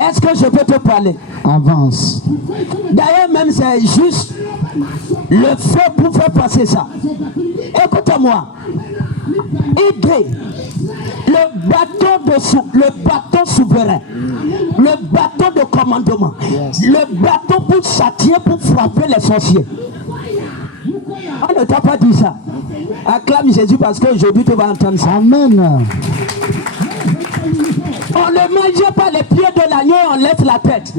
Est-ce que je peux te parler? Avance. D'ailleurs, même c'est juste le feu pour faire passer ça. Écoute-moi. Idée. Le bâton souverain, le bâton de commandement, le bâton pour châtier, pour frapper les sorciers. On ne t'a pas dit ça. Acclame Jésus parce qu'aujourd'hui tu vas entendre ça. Amen. On ne mangeait pas les pieds de l'agneau et on laisse la tête.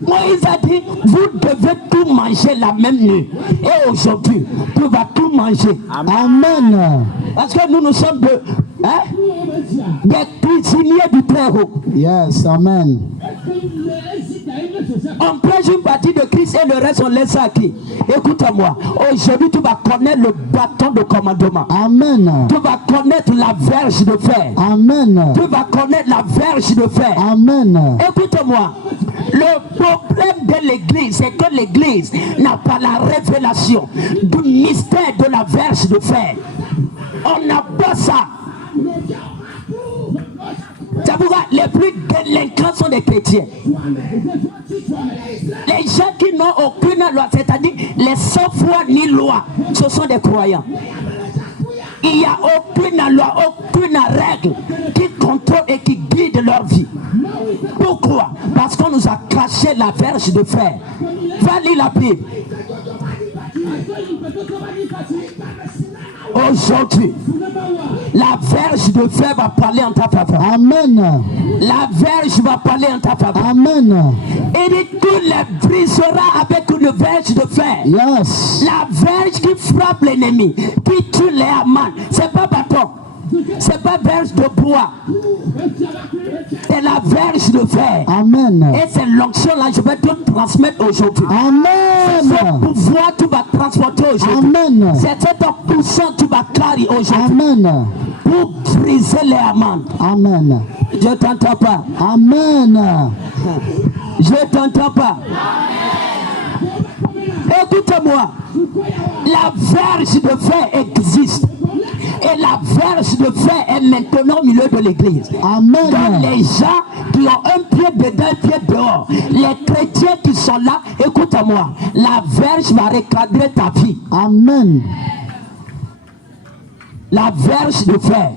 Moïse a dit, vous devez tout manger la même nuit. Et aujourd'hui, tu vas tout manger. Amen. Parce que nous sommes des cuisiniers du Très-Haut. Yes, amen. On prêche une partie de Christ et le reste on laisse à qui? Écoute-moi, aujourd'hui tu vas connaître le bâton de commandement. Amen. Tu vas connaître la verge de fer. Amen. Tu vas connaître la verge de fer. Amen. Écoute-moi, le problème de l'église, c'est que l'église n'a pas la révélation du mystère de la verge de fer. On n'a pas ça. C'est pourquoi les plus délinquants sont des chrétiens. Les gens qui n'ont aucune loi, c'est-à-dire les sans foi ni loi, ce sont des croyants. Il n'y a aucune loi, aucune règle qui contrôle et qui guide leur vie. Pourquoi? Parce qu'on nous a caché la verge de fer. Va lire la Bible. Aujourd'hui, la verge de fer va parler en ta faveur. Amen. La verge va parler en ta faveur. Amen. Et dit, tu les briseras avec une verge de fer. Yes. La verge qui frappe l'ennemi, qui tue les amants. C'est pas bâton. C'est pas verge de bois. C'est la verge de fer. Amen. Et c'est l'onction là, je vais te transmettre aujourd'hui. Amen. C'est ce pouvoir tu vas transporter aujourd'hui. Amen. C'est cette puissance tu vas carrer aujourd'hui. Amen. Pour briser les amants. Amen. Je t'entends pas. Amen. Je t'entends pas. Écoute-moi. La verge de fer existe. Et la verge de fer est maintenant au milieu de l'église. Amen. Donc les gens qui ont un pied dedans, un pied dehors, les chrétiens qui sont là, écoute-moi, la verge va recadrer ta vie. Amen. La verge de fer.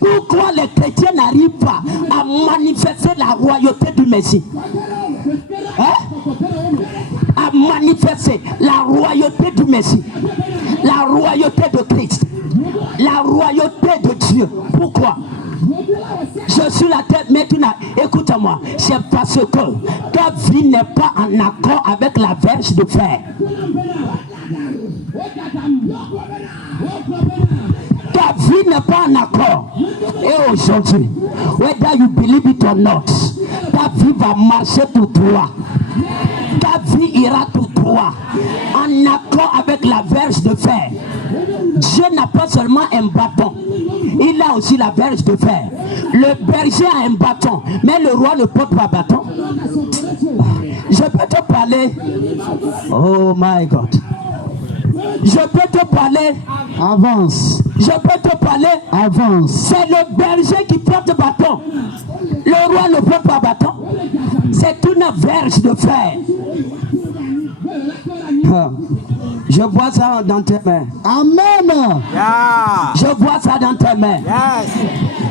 Pourquoi les chrétiens n'arrivent pas à manifester la royauté du Messie? À manifester la royauté du Messie, la royauté de Christ, la royauté de Dieu. Pourquoi? Je suis la tête, mais tu n'as... Écoute-moi, c'est parce que ta vie n'est pas en accord avec la verge de fer. Ta vie n'est pas en accord. Et aujourd'hui, whether you believe it or not, ta vie va marcher pour toi. Ta vie ira tout droit, en accord avec la verge de fer. Dieu n'a pas seulement un bâton, il a aussi la verge de fer. Le berger a un bâton, mais le roi ne porte pas bâton. Je peux te parler. Oh my God. Je peux te parler. Avance. Je peux te parler. Avance. C'est le berger qui porte bâton. Le roi ne porte pas bâton. C'est une verge de fer. Je vois ça dans tes mains. Amen. Yeah. Je vois ça dans tes mains. Yes.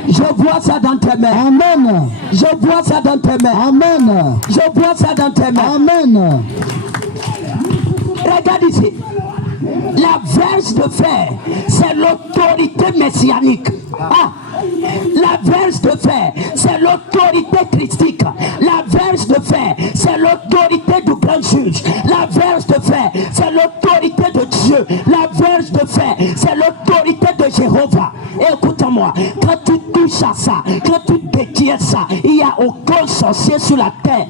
Je vois ça dans tes mains. Amen. Je vois ça dans tes mains. Amen. Je vois ça dans tes mains. Amen. Regarde ici. La verge de fer, c'est l'autorité messianique. Ah, la verge de fer, c'est l'autorité christique. La verge de fer, c'est l'autorité du grand juge. La verge de fer, c'est l'autorité de Dieu. La verge de fer, c'est l'autorité de Jéhovah. Écoute-moi, quand tu touches à ça, quand tu détiens ça, il n'y a aucun sorcier sur la terre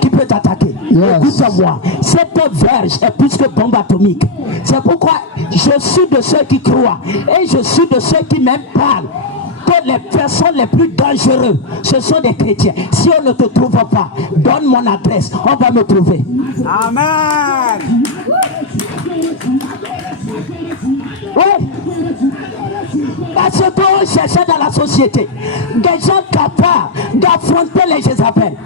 qui peut t'attaquer. Yes. Écoute-moi, cette verge est plus que bombe atomique. C'est pourquoi je suis de ceux qui croient et je suis de ceux qui même parlent que les personnes les plus dangereuses, ce sont des chrétiens. Si on ne te trouve pas, donne mon adresse, on va me trouver. Amen. Oui. Parce qu'on cherchait dans la société des gens capables d'affronter les Jézabel,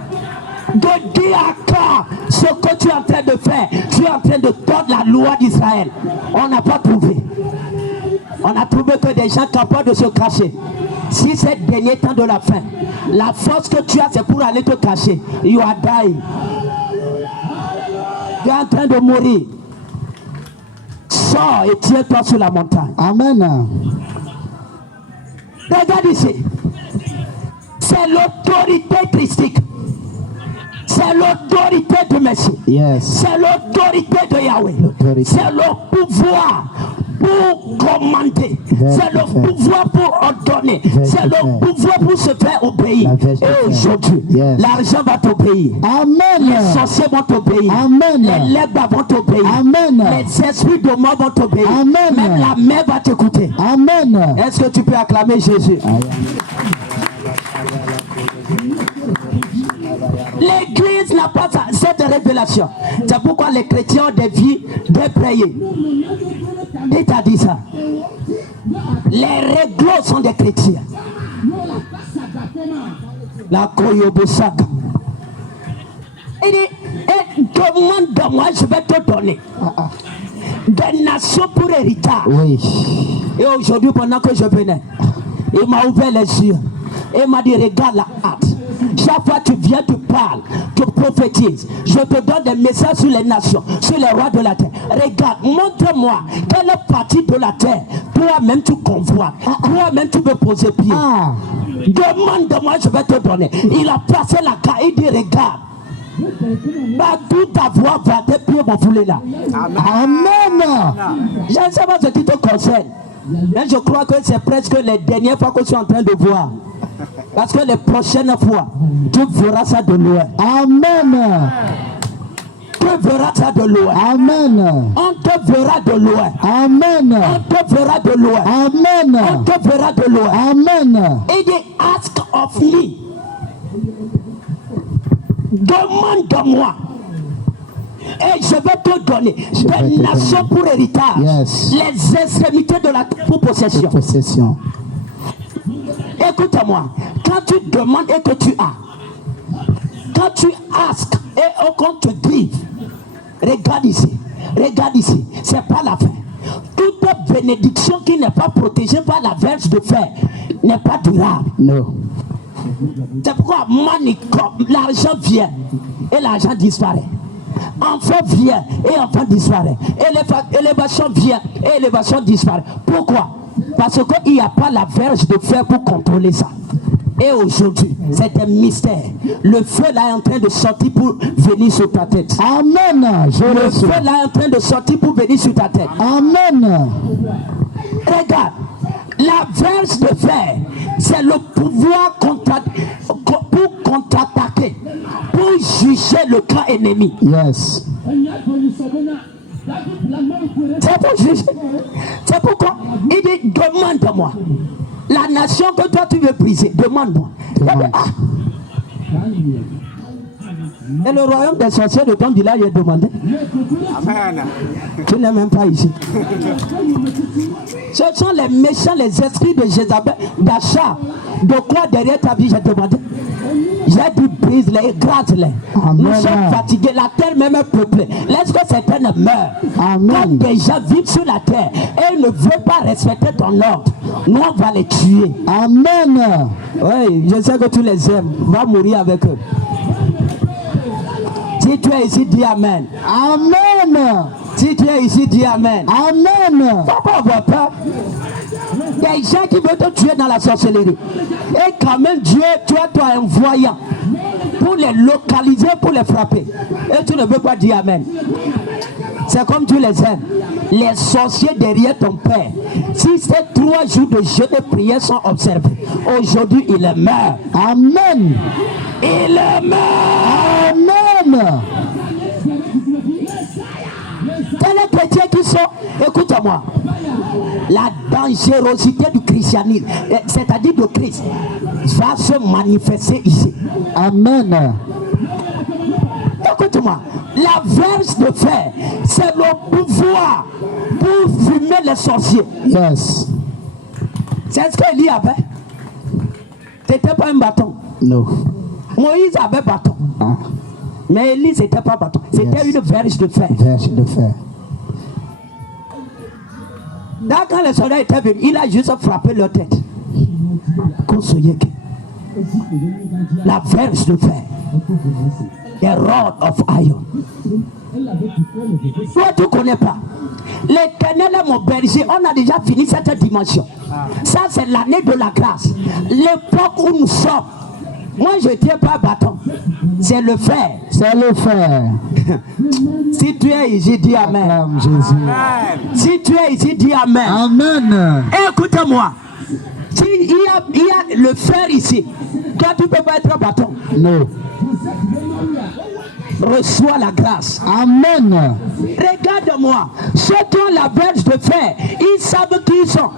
de dire à quand ce que tu es en train de faire. Tu es en train de tordre la loi d'Israël. On n'a pas trouvé. On a trouvé que des gens capables de se cacher. Si c'est le dernier temps de la fin, la force que tu as, c'est pour aller te cacher. You are dying. Tu es en train de mourir. Sors et tiens-toi sur la montagne. Amen. Regarde ici. C'est l'autorité christique. C'est l'autorité du Messie. Yes. C'est l'autorité de Yahweh. C'est le pouvoir pour commander. C'est le pouvoir pour ordonner. C'est le pouvoir pour se faire obéir. Et aujourd'hui, l'argent va t'obéir. Amen. Les sorciers vont t'obéir. Amen. Les lèvres vont t'obéir. Amen. Les esprits de mort vont t'obéir. Amen. Même la mer va t'écouter. Amen. Est-ce que tu peux acclamer Jésus? L'église n'a pas cette révélation. C'est pourquoi les chrétiens ont des vies dépréillées. Et t'as dit ça. Les réglos sont des chrétiens. La Koyobosaka. Il dit, demande de moi, je vais te donner des nations pour héritage. Oui. Et aujourd'hui, pendant que je venais, il m'a ouvert les yeux. Et il m'a dit, regarde la hâte. Chaque fois que tu viens, tu parles, tu prophétises. Je te donne des messages sur les nations, sur les rois de la terre. Regarde, montre-moi quelle partie de la terre toi-même tu convoites. Toi-même tu veux poser pied. Demande-moi, je vais te donner. Il a placé la carte, il dit, regarde. Bah, tout ta voix va tes pieds vont fouler là. Amen. Je ne sais pas ce qui te concerne. Mais je crois que c'est presque les dernières fois que je suis en train de voir. Parce que les prochaines fois, tu verras ça de loin. Amen. Tu verras ça de loin. Amen. On te verra de loin. Amen. On te verra de loin. Amen. On te verra de loin. Amen. Il dit, ask of me. Demande de moi. Et je vais te donner des nations pour héritage. Yes. Les extrémités de la terre pour possession. Possession. Écoute-moi, quand tu demandes et que tu as, quand tu asks et qu'on te dit, regarde ici, c'est pas la fin. Toute bénédiction qui n'est pas protégée par la verge de fer n'est pas durable. Non. C'est pourquoi l'argent vient et l'argent disparaît. Enfant vient et enfant disparaît. Élévation vient et élévation disparaît. Pourquoi? Parce qu'il n'y a pas la verge de fer pour contrôler ça. Et aujourd'hui, c'est un mystère. Le feu là est en train de sortir pour venir sur ta tête. Amen. Le feu là est en train de sortir pour venir sur ta tête. Amen. Regarde, la verge de fer, c'est le pouvoir pour contre-attaquer, pour juger le camp ennemi. Yes. C'est pour juger. C'est pourquoi il dit, demande-moi. La nation que toi tu veux briser, demande-moi. Et le royaume des sorciers de ton village est demandé. Amen. Tu n'es même pas ici. Ce sont les méchants, les esprits de Jézabel, d'achat. De quoi derrière ta vie, j'ai demandé. J'ai dit brise-les, écrase-les. Nous sommes fatigués, la terre même est peuplée. Laisse que certaines meurent. Quand des gens vivent sur la terre et ne veulent pas respecter ton ordre, nous on va les tuer. Amen. Oui, je sais que tu les aimes. Va mourir avec eux. Si tu es ici, dis Amen. Amen. Si tu es ici, dis Amen. Amen. Pourquoi avoir peur? Des gens qui veulent te tuer dans la sorcellerie. Et quand même Dieu, tu as toi un voyant pour les localiser, pour les frapper. Et tu ne veux pas dire Amen. C'est comme tu les aimes. Les sorciers derrière ton père, si ces 3 jours de jeûne et prière sont observés, aujourd'hui il meurt. Amen. Il meurt. Amen. Les chrétiens qui sont, écoute-moi, la dangerosité du christianisme, c'est-à-dire de Christ, va se manifester ici. Amen. Écoute-moi, la verge de fer, c'est le pouvoir pour fumer les sorciers. Yes. C'est ce qu'Élie avait. C'était pas un bâton. No. Moïse avait bâton. Ah. Mais Élie, c'était pas bâton. C'était une verge de fer. Verge de fer. Là, quand les soldats étaient venus, il a juste frappé leur tête. La verge de fer. The rod of iron. Toi, tu ne connais pas. L'Éternel est mon berger. On a déjà fini cette dimension. Ça, c'est l'année de la grâce. L'époque où nous sommes. Moi, je ne tiens pas bâton. C'est le fer. C'est le fer. Si tu es ici, dis Amen. Acclame Jésus. Si tu es ici, dis Amen. Amen. Écoute-moi. S'il y a le fer ici, toi, tu ne peux pas être bâton. No. Reçois la grâce. Amen. Regarde-moi. Ceux qui ont la verge de fer, ils savent qui ils sont.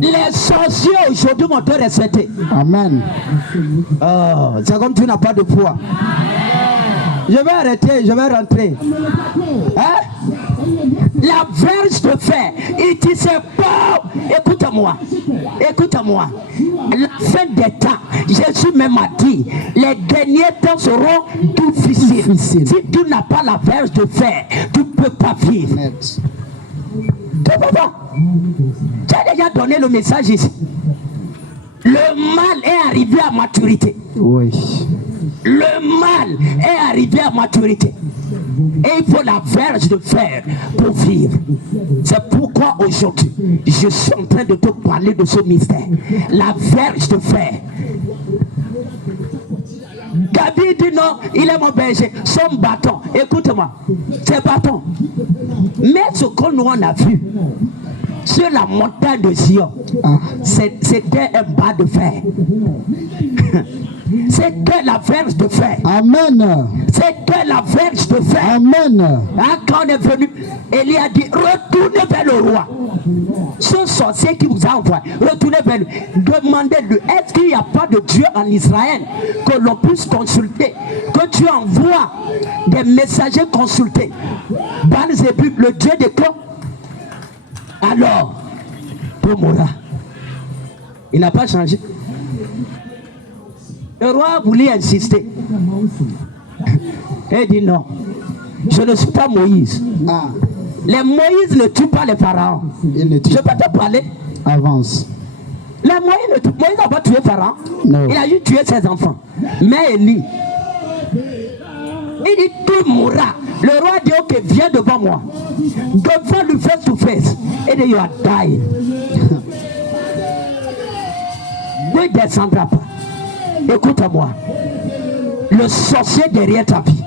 Les sorciers aujourd'hui vont te respecter. Amen. Oh, c'est comme tu n'as pas de poids. Je vais arrêter, je vais rentrer. Hein? La verge de fer, il dit c'est pas. Écoute-moi, écoute-moi. La fin des temps, Jésus même a dit, les derniers temps seront difficiles. Si tu n'as pas la verge de fer, tu ne peux pas vivre. Tu peux pas. Tu as déjà donné le message ici. Le mal est arrivé à maturité. Oui. Le mal est arrivé à maturité. Et il faut la verge de fer pour vivre. C'est pourquoi aujourd'hui, je suis en train de te parler de ce mystère. La verge de fer. David dit non, il est mon berger. Son bâton, écoute-moi, c'est bâton. Mais ce que nous on a vu sur la montagne de Sion, c'était un bas de fer. C'était la verge de fer. Amen. C'était la verge de fer. Amen. Quand on est venu, Élie a dit retournez vers le roi. Ce sorcier qui vous a envoyé, retournez vers lui. Demandez-lui, est-ce qu'il n'y a pas de Dieu en Israël que l'on puisse consulter? Que tu envoies des messagers consulter. Baal-Zébub, le Dieu des clans. Alors, pour Moura, il n'a pas changé. Le roi voulait insister. Il dit non, je ne suis pas Moïse. Ah. Les Moïse ne tuent pas les pharaons. Je peux te parler. Avance. Les Moïse n'a pas tué Pharaon. No. Il a juste tué ses enfants. Mais Élie, il dit tu mourras. Le roi dit ok, viens devant moi. Devant lui face to face. Et dit you are dying. Ne descendra pas. Écoute-moi. Le sorcier derrière ta vie,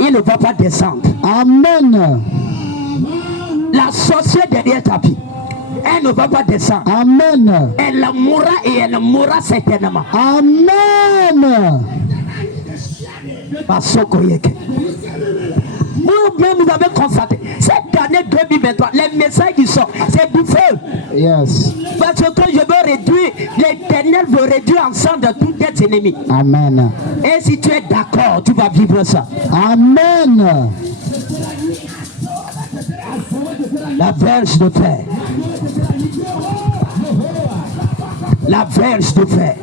il ne va pas descendre. Amen. La sorcière derrière ta vie, elle ne va pas descendre. Amen. Elle mourra et elle mourra certainement. Amen. Vous-même, vous avez constaté, cette année 2023, les messages qui sont, c'est du feu. Yes. Parce que je veux réduire, l'Éternel veut réduire ensemble de tous tes ennemis. Amen. Et si tu es d'accord, tu vas vivre ça. Amen. La verge de fer. La verge de fer.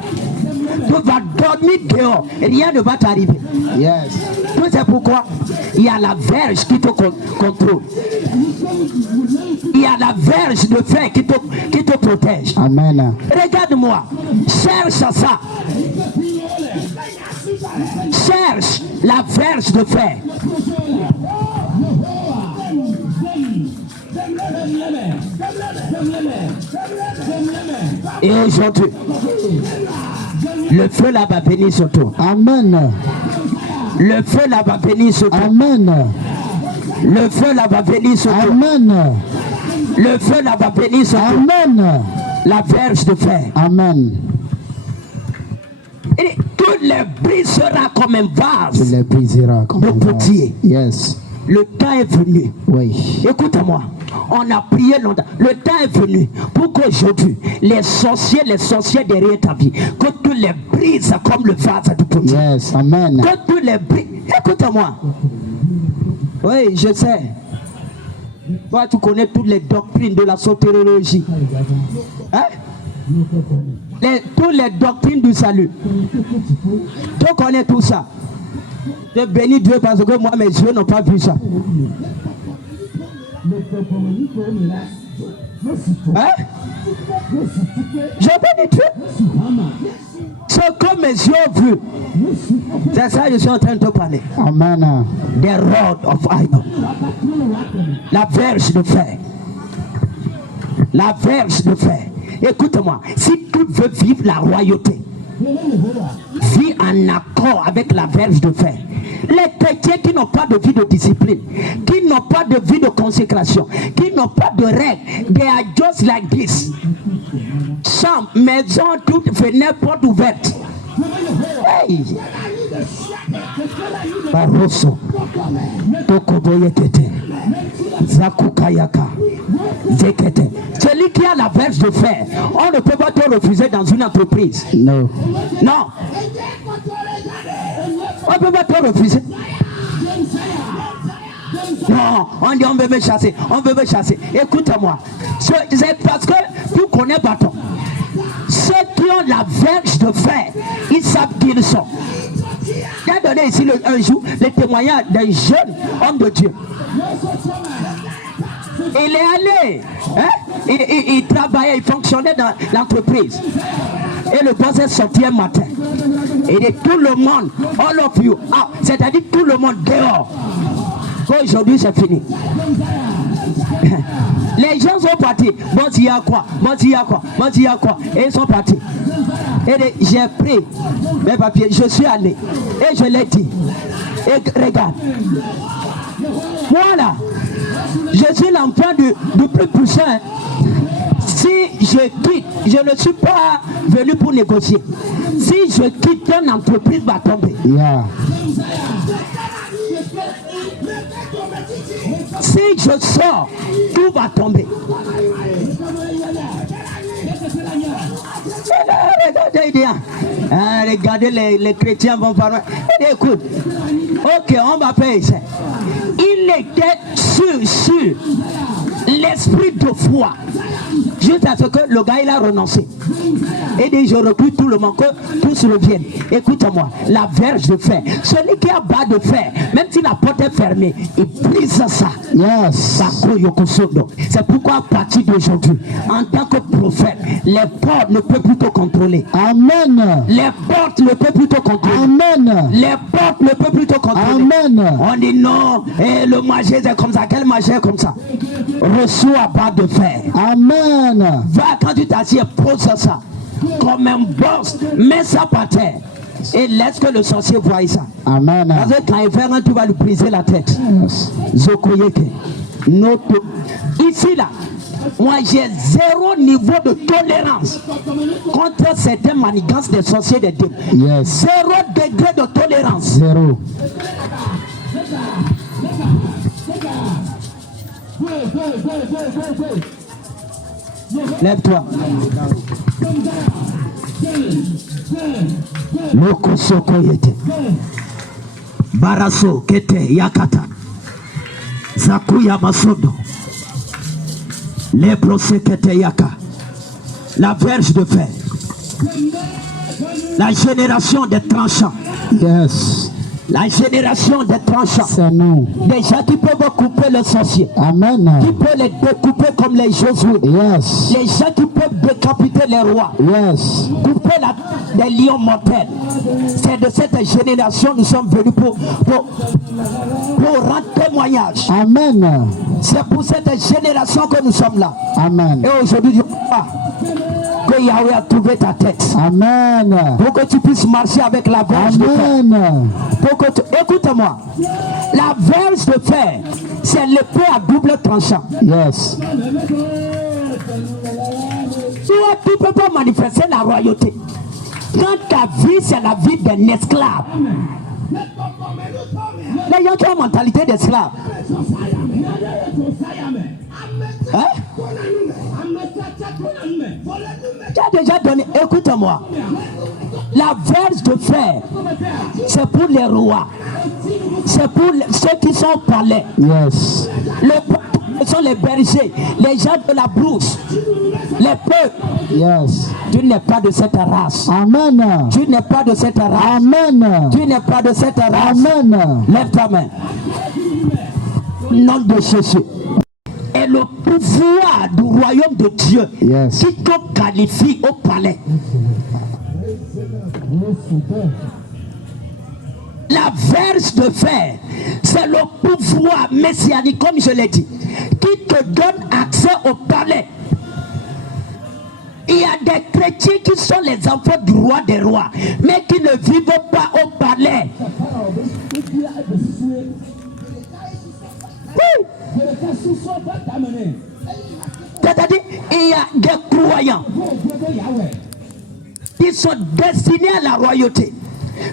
Tu vas dormir dehors, rien ne va t'arriver. Yes. Tu sais pourquoi? Il y a la verge qui te contrôle. Il y a la verge de fer qui te protège. Amen. Regarde-moi, cherche ça. Cherche la verge de fer. Et aujourd'hui, le feu là va venir sur toi. Amen. Le feu là va venir sur toi. Amen. Le feu là va venir sur toi. Amen. Le feu là va venir sur toi. Amen. La verge de fer. Amen. Et tu les briseras comme un vase. Tu les briseras comme un potier. Yes. Le temps est venu. Oui. Écoute-moi. On a prié longtemps. Le temps est venu pour qu'aujourd'hui, les sorciers derrière ta vie, que tu les brises comme le vase du potier. Yes. Amen. Que tu les brises. Écoute-moi. Oui, je sais. Toi, tu connais toutes les doctrines de la sotériologie. Hein? Toutes les doctrines du salut. Tu connais tout ça. Je bénis Dieu parce que moi, mes yeux n'ont pas vu ça. Hein? Je bénis Dieu. Ce que mes yeux ont vu, c'est ça que je suis en train de te parler. Amen. The rod of iron. La verge de fer. La verge de fer. Écoute-moi, si tu veux vivre la royauté, vis en accord avec la verge de fer. Les chrétiens qui n'ont pas de vie de discipline, qui n'ont pas de vie de consécration, qui n'ont pas de règles, they are just like this. Chambre, maison, toute fenêtre, porte ouverte. Hey! Barosso, Tokoboyekete, Zakukayaka, Zekete. Celui qui a la verge de fer, on ne peut pas te refuser dans une entreprise. Non. Non. On ne peut pas te refuser. Non, on dit on veut me chasser, on veut me chasser. Écoute-moi, c'est parce que tu connais bâton. Ceux qui ont la verge de fer, ils savent qui ils sont. J'ai donné ici un jour le témoignage d'un jeune homme de Dieu. Il est allé, hein? Il travaillait, il fonctionnait dans l'entreprise. Et le boss est sorti un matin. Et dit tout le monde, all of you, c'est-à-dire tout le monde dehors. Aujourd'hui c'est fini. Les gens sont partis. Bon, il y a quoi? Bon, il y a quoi? Bon, il y a quoi? Et ils sont partis. Et j'ai pris mes papiers, je suis allé. Et je l'ai dit. Et regarde. Voilà. Je suis l'enfant du plus puissant. Si je quitte, je ne suis pas venu pour négocier. Si je quitte, une entreprise va tomber. Yeah. Si je sors, tout va tomber. Regardez, les chrétiens vont parler. Écoute, ok, on va payer ça. Il était sur l'esprit de foi. Juste à ce que le gars il a renoncé. Et dit je recrute tout le monde, que tous reviennent. Écoute-moi, la verge de fer. Celui qui a bas de fer, même si la porte est fermée, il brise ça. Yes. C'est pourquoi à partir d'aujourd'hui, en tant que prophète, les portes ne peuvent plus te contrôler. Amen. Les portes ne peuvent plus te contrôler. Amen. Les portes ne peuvent plus te contrôler. Amen. On dit non, et le magie c'est comme ça. Quel magie est comme ça? Reçois bas de fer. Amen. Va quand tu t'assieds, pose ça. Comme un boss, mets ça par terre. Et laisse que le sorcier voie ça. Amen. Parce que quand il fait un, tu vas lui briser la tête. Zokoyeke. Ici là, moi j'ai zéro niveau de tolérance contre certaines manigances des sorciers des démons. Yes. Zéro degré de tolérance. Zéro. Lève-toi. Loko soko yete. Baraso kete yakata. Zakuya masodo. Leprose kete yaka. La verge de fer. La génération des tranchants. Yes. La génération des tranchants. C'est nous. Des gens qui peuvent couper le sorcier. Amen. Qui peuvent les découper comme les Josué. Yes. Les gens qui peuvent décapiter les rois. Yes. Couper des lions mortels. C'est de cette génération nous sommes venus pour rendre témoignage. Amen. C'est pour cette génération que nous sommes là. Amen. Et aujourd'hui, je crois que Yahweh a trouvé ta tête. Amen. Pour que tu puisses marcher avec la verge de fer. Amen. Écoute-moi. La verge de fer, c'est l'épée à double tranchant. Yes. Toi, tu ne peux pas manifester la royauté. Quand ta vie, c'est la vie d'un esclave. Les gens qui ont la mentalité d'esclave. Hein? Tu as déjà donné, écoute-moi. La verge de fer, c'est pour les rois. C'est pour ceux qui sont au palais. Yes. Ce sont les bergers, les gens de la brousse, les peuples. Yes. Tu n'es pas de cette race. Amen. Tu n'es pas de cette race. Amen. Tu n'es pas de cette race. Amen. Lève ta main. Nom de Jésus. Et le pouvoir du royaume de Dieu Yes. qui te qualifie au palais. La verge de fer, c'est le pouvoir messianique, comme je l'ai dit, qui te donne accès au palais. Il y a des chrétiens qui sont les enfants du roi des rois, mais qui ne vivent pas au palais. Oui. C'est-à-dire, il y a des croyants qui sont destinés à la royauté,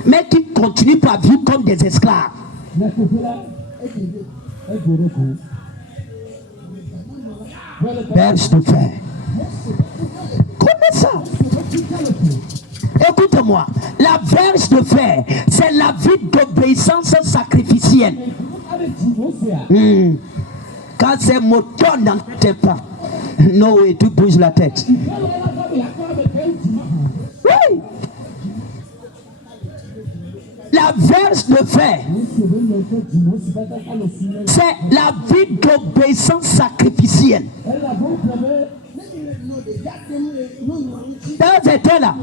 mais qui continuent à vivre comme des esclaves. Verge de fer. Connais ça. Écoute-moi, la verge de fer, c'est la vie d'obéissance sacrificielle. Quand c'est moton dans tes pas, Noé, tu bouges la tête. Oui. La verge de fer, c'est la vie d'obéissance sacrificielle. Dans ces temps-là,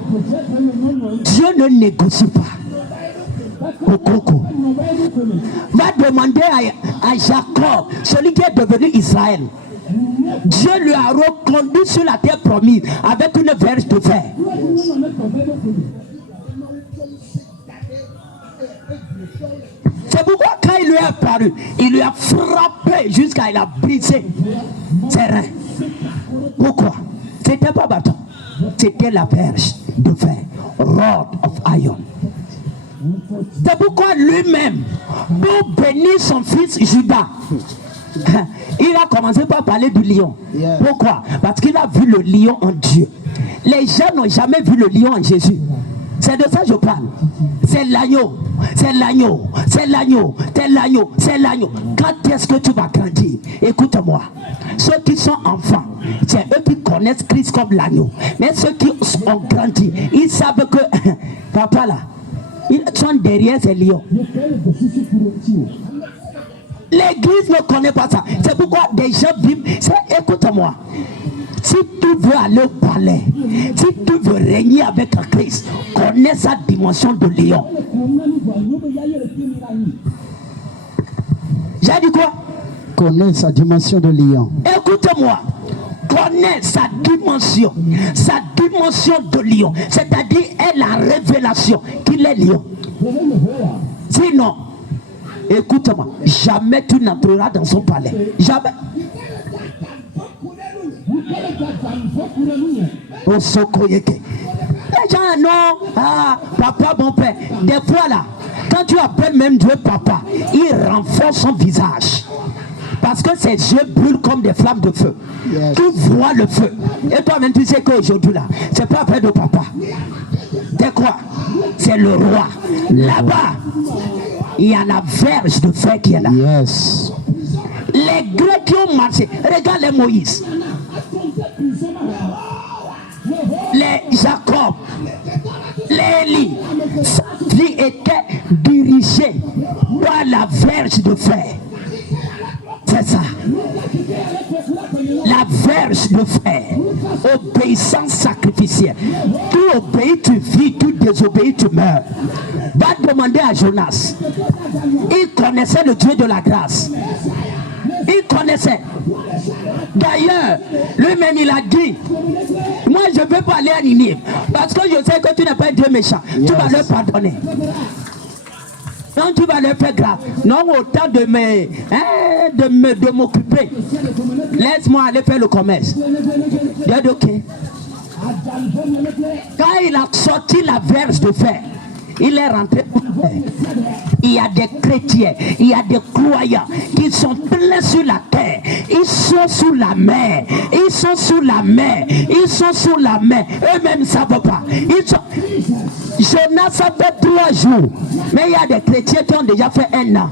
Dieu ne négocie pas. Coco. Va demander à Jacob, celui qui est devenu Israël. Dieu lui a reconduit sur la terre promise avec une verge de fer. C'est pourquoi quand il lui est apparu, il lui a frappé jusqu'à il a brisé ses reins. Pourquoi? C'était pas bâton, c'était la verge de fer, rod of iron. C'est pourquoi lui-même, pour bénir son fils Judas, il a commencé par parler du lion. Pourquoi? Parce qu'il a vu le lion en Dieu. Les gens n'ont jamais vu le lion en Jésus. C'est de ça que je parle. C'est l'agneau, c'est l'agneau, c'est l'agneau, c'est l'agneau, c'est l'agneau. Quand est-ce que tu vas grandir? Écoute-moi. Ceux qui sont enfants, c'est eux qui connaissent Christ comme l'agneau. Mais ceux qui ont grandi, ils savent que papa là, ils sont derrière ces lions. L'église ne connaît pas ça. C'est pourquoi des gens vivent. Écoute-moi. Si tu veux aller au palais, si tu veux régner avec Christ, connais sa dimension de lion. J'ai dit quoi? Connais sa dimension de lion. Écoute-moi. Connais sa dimension de lion. C'est-à-dire, est la révélation qu'il est lion. Sinon, écoute-moi, jamais tu n'entreras dans son palais. Jamais. Au Sokoyeke. Les gens, non, papa, mon père. Des fois là, quand tu appelles même Dieu papa, il renforce son visage. Parce que ses yeux brûlent comme des flammes de feu. Yes. Tu vois le feu. Et toi-même, tu sais qu'aujourd'hui là, c'est pas fait de papa. C'est quoi? C'est le roi. Là-bas, il y a la verge de fer qui est là. Yes. Les Grecs qui ont marché, regarde les Moïse, les Jacob, les Élie, qui étaient dirigés par la verge de fer. C'est ça. La verge de fer. Obéissance sacrificielle. Tu obéis, tu vis, tu désobéis, tu meurs. Va demander à Jonas. Il connaissait le Dieu de la grâce. Il connaissait. D'ailleurs, lui-même il a dit, moi je ne veux pas aller à Ninive parce que je sais que tu n'es pas un Dieu méchant. Yes. Tu vas leur pardonner. Non, tu vas leur faire grave. Non, autant de m'occuper. Laisse-moi aller faire le commerce. J'ai dit ok. Quand il a sorti la verge de fer, il est rentré. Il y a des chrétiens, il y a des croyants qui sont pleins sur la terre, ils sont sous la mer, ils sont sous la mer. Ils sont sous la mer. Eux-mêmes ne savent pas. Jonas a fait 3 jours. Mais il y a des chrétiens qui ont déjà fait 1 an.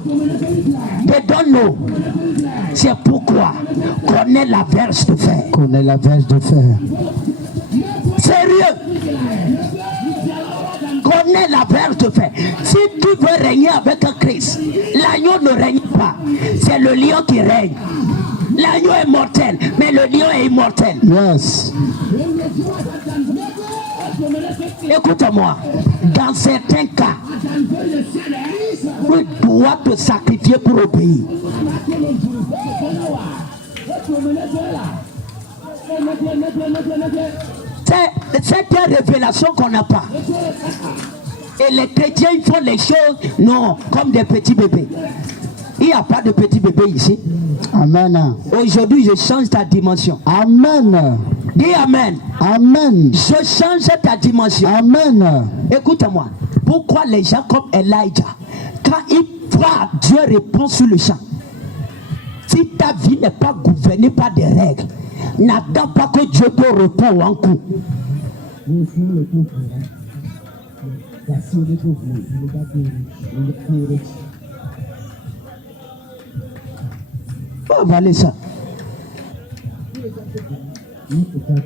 They don't know. C'est pourquoi connais la verge de fer. Connais la verge de fer. Sérieux. Connais la verge de fer. Si tu veux régner avec un Christ, l'agneau ne règne pas. C'est le lion qui règne. L'agneau est mortel, mais le lion est immortel. Yes. Écoute-moi, dans certains cas, tu dois te sacrifier pour obéir. C'est une révélation qu'on n'a pas. Et les chrétiens, ils font les choses, non, comme des petits bébés. Il n'y a pas de petits bébés ici. Amen. Aujourd'hui, je change ta dimension. Amen. Dis Amen. Amen. Je change ta dimension. Amen. Écoute-moi. Pourquoi les gens comme Elijah, quand ils voient Dieu répond sur le champ, si ta vie n'est pas gouvernée par des règles, n'attends pas que Dieu te réponde en coup. Oh, valez ça.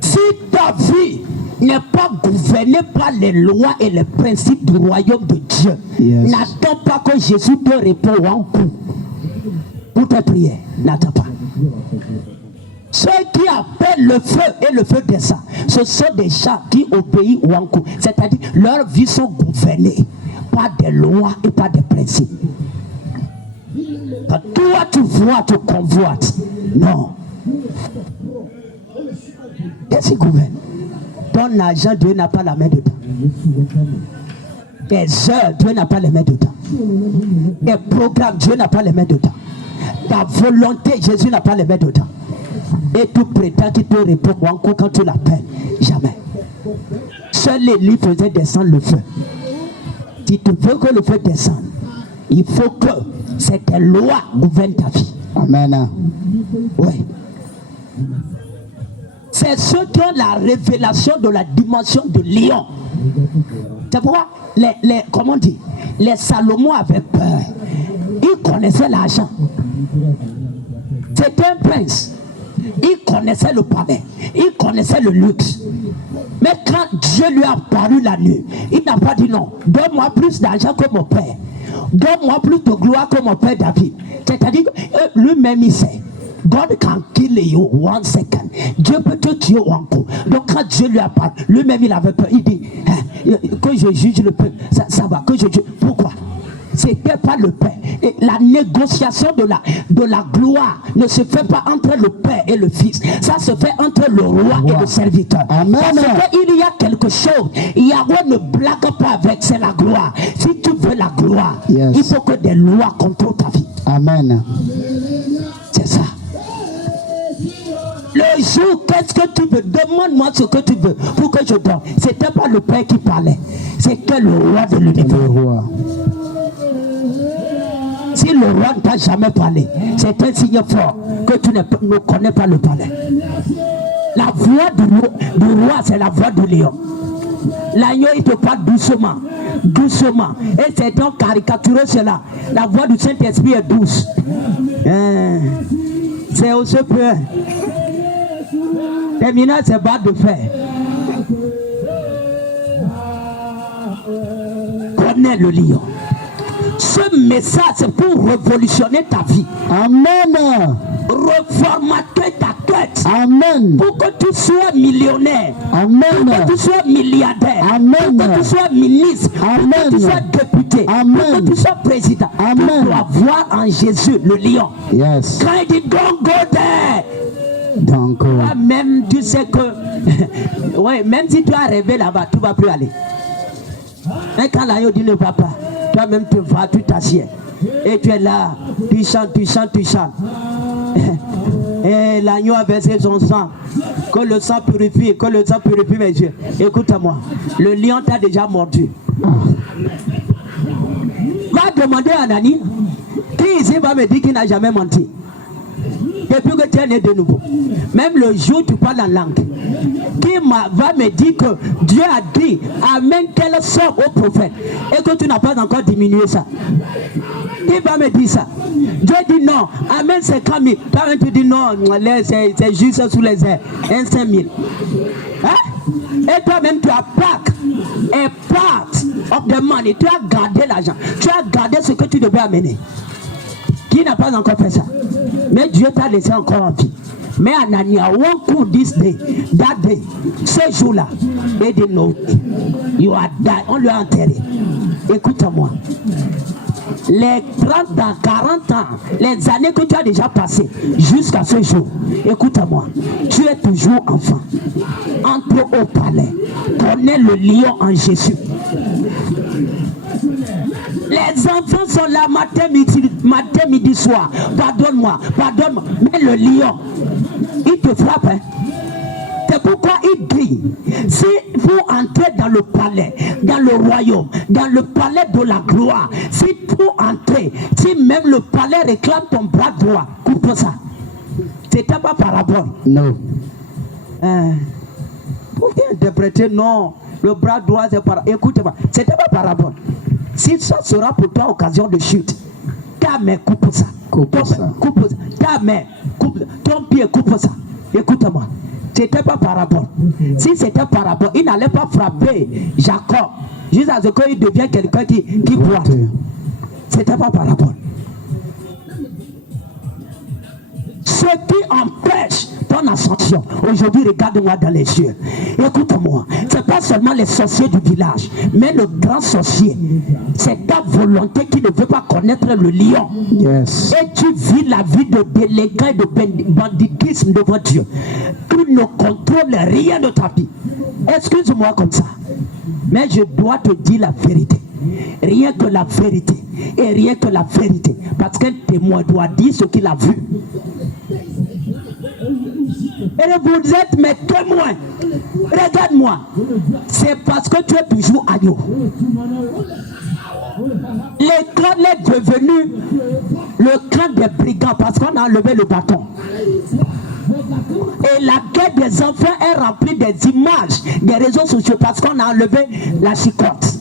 Si ta vie n'est pas gouvernée par les lois et les principes du royaume de Dieu, yes, n'attends pas que Jésus te réponde en coup pour tes prières. N'attends pas. Ceux qui appellent le feu et le feu descend, ce sont des gens qui obéissent au coup. C'est-à-dire leurs vies sont gouvernées par des lois et par des principes. Quand toi tu vois, tu convoites. Non. Qu'est-ce qui gouverne? Ton argent, Dieu n'a pas la main dedans. Tes heures, Dieu n'a pas les mains dedans. Tes programmes, Dieu n'a pas les mains dedans. Ta volonté, Jésus n'a pas les mains dedans. Et tu prétends qu'il te répond encore quand tu l'appelles. Jamais. Seul Élie faisait descendre le feu. Si tu veux que le feu descende, il faut que cette loi gouverne ta vie. Amen. Oui. C'est ceux qui ont la révélation de la dimension de lion. C'est pourquoi comment on dit, les Salomon avaient peur. Ils connaissaient l'argent. C'était un prince. Il connaissait le palais. Il connaissait le luxe. Mais quand Dieu lui a apparu la nuit, il n'a pas dit non. Donne-moi plus d'argent que mon père. Donne-moi plus de gloire que mon père David. C'est-à-dire que lui-même il sait. God can kill you 1 second. Dieu peut te tuer en coup. Donc quand Dieu lui a parlé, lui-même il avait peur. Il dit que je juge le peuple. Ça va, que je juge. Pourquoi? C'était pas le Père. Et la négociation de la gloire ne se fait pas entre le Père et le Fils. Ça se fait entre le roi et le serviteur. Amen. Parce qu'il y a quelque chose, Yahweh ne blague pas avec, c'est la gloire. Si tu veux la gloire, yes, il faut que des lois contrôlent ta vie. Amen. C'est ça. Le jour, qu'est-ce que tu veux? Demande-moi ce que tu veux pour que je donne. C'était pas le Père qui parlait, c'était le roi de l'univers. Le roi. Si le roi ne t'a jamais parlé, c'est un signe fort que tu ne connais pas le palais. La voix du roi, c'est la voix du lion. L'agneau, il te parle doucement, doucement. Et c'est donc caricaturé cela. La voix du Saint-Esprit est douce. C'est aussi peu. Terminal, c'est barre de fer. Connais le lion. Ce message, c'est pour révolutionner ta vie. Amen. Reformater ta tête. Amen. Pour que tu sois millionnaire. Amen. Pour que tu sois milliardaire. Amen. Pour que tu sois ministre. Amen. Pour que tu sois député. Amen. Pour que tu sois président. Amen. Tu dois voir en Jésus le lion. Yes. Quand il dit don't go there. Donc, Même tu sais que ouais, même si tu as rêvé là-bas, tu ne vas plus aller. Mais quand l'agneau dit ne va pas, toi-même tu vas, tu t'assieds. Et tu es là, tu chantes, tu chantes, tu chantes. Et l'agneau a versé son sang. Que le sang purifie, que le sang purifie mes yeux. Écoute-moi, le lion t'a déjà mordu. Va demander à Anani. Qui ici va me dire qu'il n'a jamais menti? depuis que tu es né de nouveau, même le jour où tu parles en langue, qui va me dire que Dieu a dit amen qu'elle sort au prophète et que tu n'as pas encore diminué ça? Qui va me dire ça? Dieu dit non, amen c'est comme toi tu dis non, c'est juste sous les airs, 5 000. Hein? Et toi-même tu as pack a part of the money, tu as gardé l'argent, tu as gardé ce que tu devais amener. Qui n'a pas encore fait ça? Mais Dieu t'a laissé encore en vie. Mais Anania, one coup this day, that day, ce jour-là, et dit non, you are dead, on lui a enterré. Écoute-moi, les 30 ans, 40 ans, les années que tu as déjà passées jusqu'à ce jour, écoute-moi, tu es toujours enfant. Entre au palais, connais le lion en Jésus. Les enfants sont là matin, midi, soir. Pardonne-moi. Mais le lion, il te frappe. Hein? C'est pourquoi il dit, si vous entrez dans le palais, dans le royaume, dans le palais de la gloire, si vous entrez, si même le palais réclame ton bras droit, coupe ça. C'était pas parabole. Non. Vous pouvez interpréter, non, le bras droit c'est parabole. Écoutez-moi, c'était pas parabole. Si ça sera pour toi occasion de chute, ta main coupe ça. Coupe ça. Ta main coupe, ton pied coupe ça. Écoute-moi, c'était pas parabole. Si c'était parabole, il n'allait pas frapper Jacob jusqu'à ce qu'il devienne quelqu'un qui boite. C'était pas parabole. Ce qui empêche ton ascension, aujourd'hui, regarde-moi dans les yeux. Écoute-moi, c'est pas seulement les sorciers du village, mais le grand sorcier. C'est ta volonté qui ne veut pas connaître le lion. Yes. Et tu vis la vie de délinquant et de banditisme devant Dieu. Tu ne contrôles rien de ta vie. Excuse-moi comme ça, mais je dois te dire la vérité. Rien que la vérité. Et rien que la vérité. Parce qu'un témoin doit dire ce qu'il a vu. Et vous êtes mes témoins. Regarde-moi. C'est parce que tu es toujours agneau. L'écran est devenu le camp des brigands parce qu'on a enlevé le bâton. Et la guerre des enfants est remplie des images des réseaux sociaux parce qu'on a enlevé la chicotte.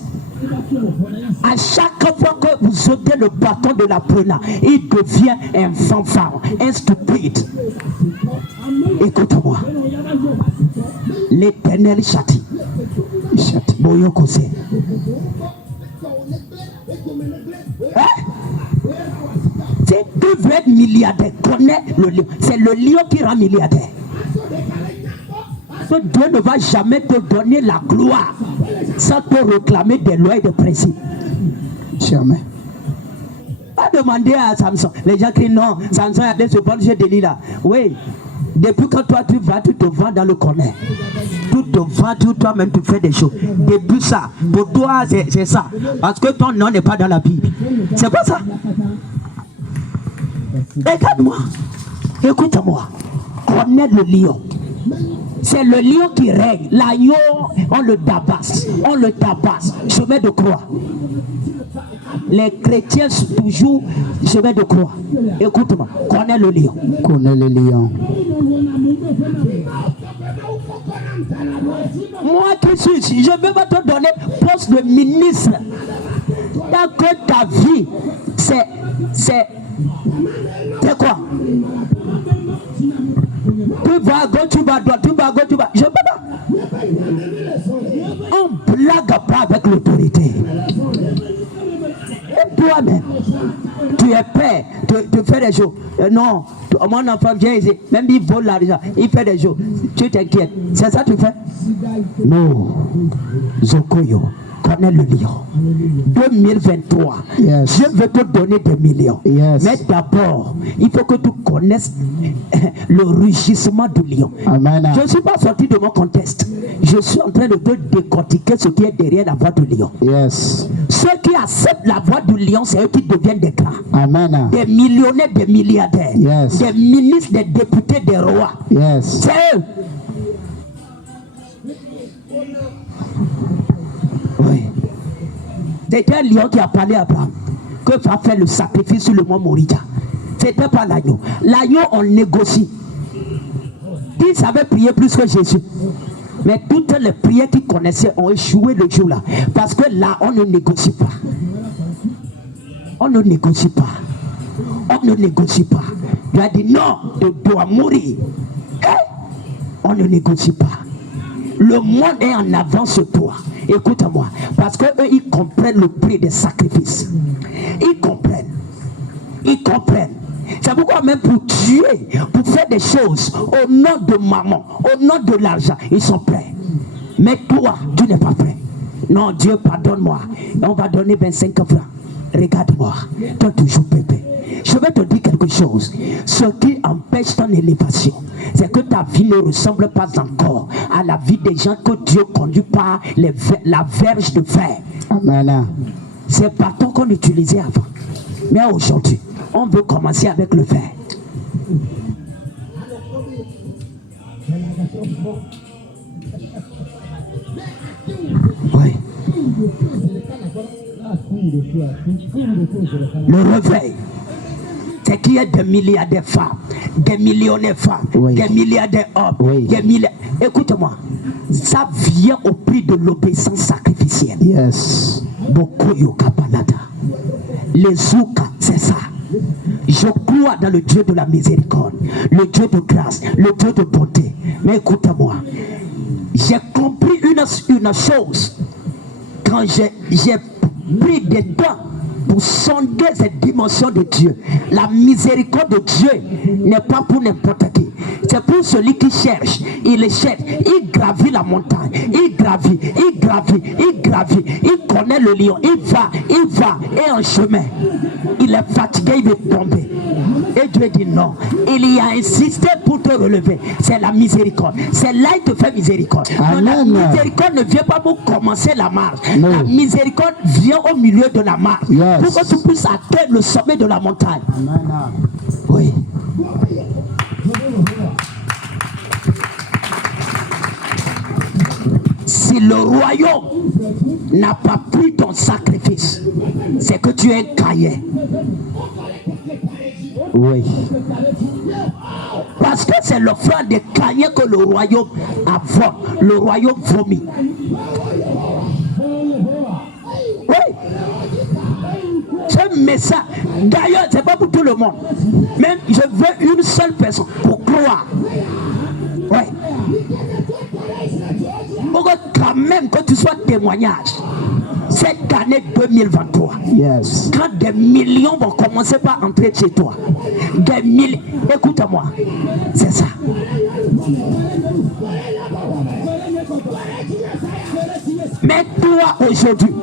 À chaque fois que vous ôtez le bâton de l'apprenant, il devient un fanfare, un stupide. Écoute-moi. L'Éternel châtie. Boyokose. Si tu veux être milliardaire, connais le lion. C'est le lion qui rend milliardaire. Dieu ne va jamais te donner la gloire sans te réclamer des lois et des principes. Jamais. Pas demander à Samson. Les gens crient non, Samson a des ce délit là. Oui, depuis quand toi tu vas, tu te vends dans le corner. Tu te vends, toi-même tu fais des choses. Depuis ça, pour toi c'est ça. Parce que ton nom n'est pas dans la Bible. C'est pas ça. Regarde-moi. Écoute-moi. Connais le lion. C'est le lion qui règne. L'agneau, on le tabasse. Chemin de croix. Les chrétiens sont toujours chemin de croix. Écoute-moi, connais le lion. Connais le lion. Moi qui suis ici, je ne vais pas te donner poste de ministre. Tant que ta vie, c'est quoi? Tu vas à gauche, tu vas à droite, tu vas à gauche, tu vas. Je ne peux pas. On ne blague pas avec l'autorité. Et toi-même, tu es prêt de faire des choses. Non, mon enfant vient ici, même il vole l'argent, il fait des choses. Tu t'inquiètes. C'est ça que tu fais? Non. Zokoyo, connais le lion. 2023, yes. Je veux te donner des millions. Yes. Mais d'abord, il faut que tu connaisses le rugissement du lion. Amen. Je ne suis pas sorti de mon contexte. Je suis en train de te décortiquer ce qui est derrière la voix du lion. Yes. Ceux qui acceptent la voix du lion, c'est eux qui deviennent des grands. Amen. Des millionnaires, des milliardaires. Yes. Des ministres, des députés, des rois. Yes. C'est eux. Oui. C'était un lion qui a parlé à Abraham que va faire le sacrifice sur le mont Moriah. C'était pas l'agneau. L'agneau, on négocie. Ils savaient prier plus que Jésus. Mais toutes les prières qu'ils connaissaient ont échoué le jour-là. Parce que là, on ne négocie pas. On ne négocie pas. On ne négocie pas. Il a dit non, tu dois mourir. On ne négocie pas. Le monde est en avance sur toi. Écoute-moi. Parce qu'eux, ils comprennent le prix des sacrifices. Ils comprennent. Ils comprennent. C'est pourquoi même pour tuer, pour faire des choses au nom de maman, au nom de l'argent, ils sont prêts. Mais toi, tu n'es pas prêt. Non, Dieu, pardonne-moi. On va donner 25 francs. Regarde-moi. Toi, toujours pépé. Je vais te dire quelque chose. Ce qui empêche ton élévation, c'est que ta vie ne ressemble pas encore à la vie des gens que Dieu conduit par la verge de fer. Amen. C'est le bâton qu'on utilisait avant. Mais aujourd'hui, on veut commencer avec le fer. Oui. Le réveil, c'est qu'il y a des milliardaires femmes, des millionnaires femmes, oui, des milliardaires hommes, oui, des milliardaires. Écoute-moi, ça vient au prix de l'obéissance sacrificielle. Yes. Beaucoup yoka panada. Les zoukas, c'est ça. Je crois dans le Dieu de la miséricorde, le Dieu de grâce, le Dieu de bonté. Mais écoute-moi, j'ai compris une chose. Quand j'ai pris des temps pour sonder cette dimension de Dieu. La miséricorde de Dieu n'est pas pour n'importe qui. C'est pour celui qui cherche. Il le cherche. Il gravit la montagne. Il gravit. Il gravit. Il gravit. Il connaît le lion. Il va. Et en chemin, il est fatigué. Il veut tomber. Et Dieu dit non. Il y a insisté pour te relever. C'est la miséricorde. C'est là qu'il te fait miséricorde. La miséricorde ne vient pas pour commencer la marche. Non. La miséricorde vient au milieu de la marche. Yes. Pour que tu puisses atteindre le sommet de la montagne. Amen. Oui. Si le royaume n'a pas pris ton sacrifice, c'est que tu es un cahier. Oui. Parce que c'est l'offrande des cahiers que le royaume avale. Le royaume vomit. Oui. Ce message, d'ailleurs, c'est pas pour tout le monde. Même je veux une seule personne pour croire. Oui. Pour que quand même que tu sois témoignage. Cette année 2023, Yes. quand des millions vont commencer par entrer chez toi, des millions, écoute-moi, c'est ça. Mais toi aujourd'hui,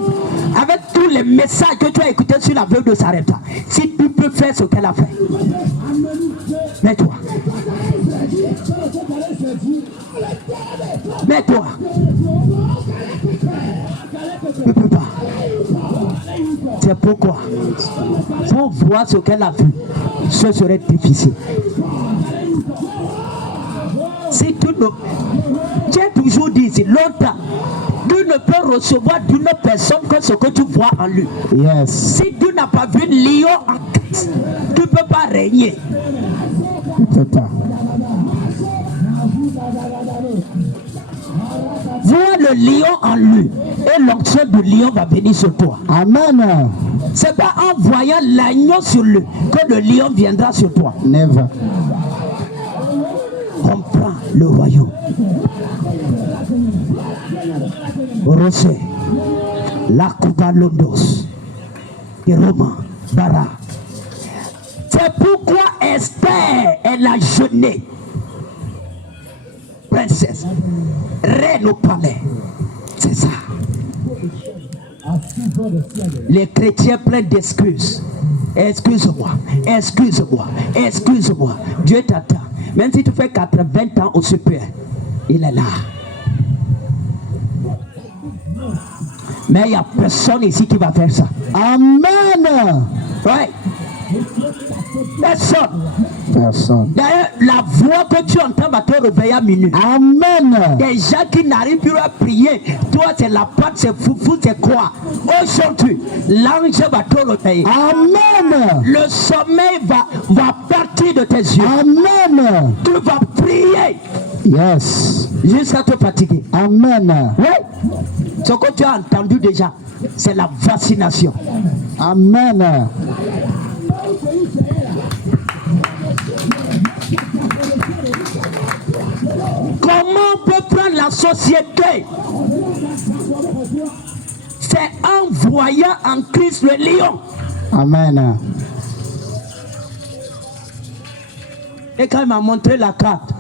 avec tous les messages que tu as écoutés sur la veuve de Sarepta, si tu peux faire ce qu'elle a fait, mets-toi. Mets-toi. Tu ne peux pas. C'est pourquoi, pour voir ce qu'elle a vu, ce serait difficile. Si tu ne... J'ai toujours dit ici, longtemps, tu ne peux recevoir d'une personne que ce que tu vois en lui. Yes. Si tu n'as pas vu lion en quatre, tu ne peux pas régner. C'est ça. Vois le lion en lui et l'onction du lion va venir sur toi. Amen. C'est pas en voyant l'agneau sur lui que le lion viendra sur toi. Never. Comprends le royaume. Rosé, la Cuba Londos, et Roma, Bara. C'est pourquoi Esther, elle a jeûné. Princesse, reine au palais. C'est ça. Les chrétiens pleins d'excuses. Excuse-moi, excuse-moi, excuse-moi. Dieu t'attend. Même si tu fais 80 ans au super, il est là. Mais il n'y a personne ici qui va faire ça. Amen. Ouais. Personne. D'ailleurs, la voix que tu entends va te réveiller à minuit. Amen. Des gens qui n'arrivent plus à prier, toi c'est la pâte, c'est foufou, c'est quoi? Aujourd'hui, l'ange va te réveiller. Amen. Le sommeil va partir de tes yeux. Amen. Tu vas prier. Yes. Jusqu'à te fatiguer. Amen. Oui. Ce que tu as entendu déjà, c'est la vaccination. Amen. Comment on peut prendre la société? C'est en voyant en Christ le lion. Amen. Et quand il m'a montré la carte,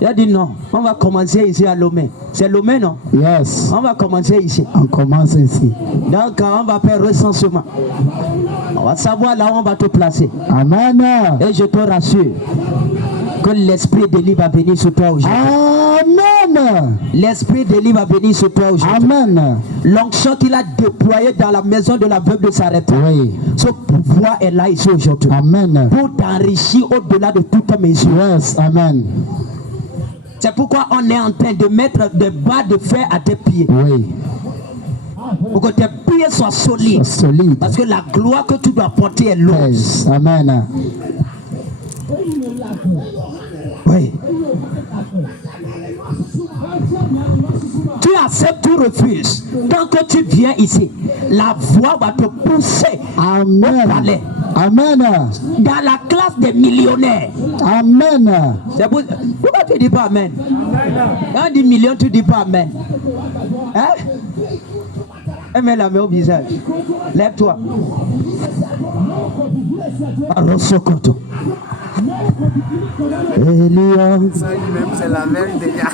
il a dit non, on va commencer ici à Lomé. C'est Lomé, non? Yes. On va commencer ici. On commence ici. Donc on va faire recensement. On va savoir là où on va te placer. Amen. Et je te rassure que l'esprit de Dieu va venir sur toi aujourd'hui. Amen. L'esprit de Dieu va venir sur toi aujourd'hui. Amen. L'onction qu'il a déployée dans la maison de la veuve de Sarepta. Oui. Ce pouvoir est là ici aujourd'hui. Amen. Pour t'enrichir au-delà de toute mesure. Yes. Amen. C'est pourquoi on est en train de mettre des barres de fer à tes pieds. Oui. Pour que tes pieds soient solides. Solide. Parce que la gloire que tu dois porter est lourde. Yes. Amen. Oui. Tu acceptes, tu refuses. Tant que tu viens ici, la voix va te pousser Amen. au palais. Amen. Dans la classe des millionnaires. Amen. C'est pourquoi tu ne dis pas Amen? Quand on dit million, tu ne dis pas Amen. Hein? Mets la main au visage. Lève-toi. Ça lui-même, c'est la même déjà.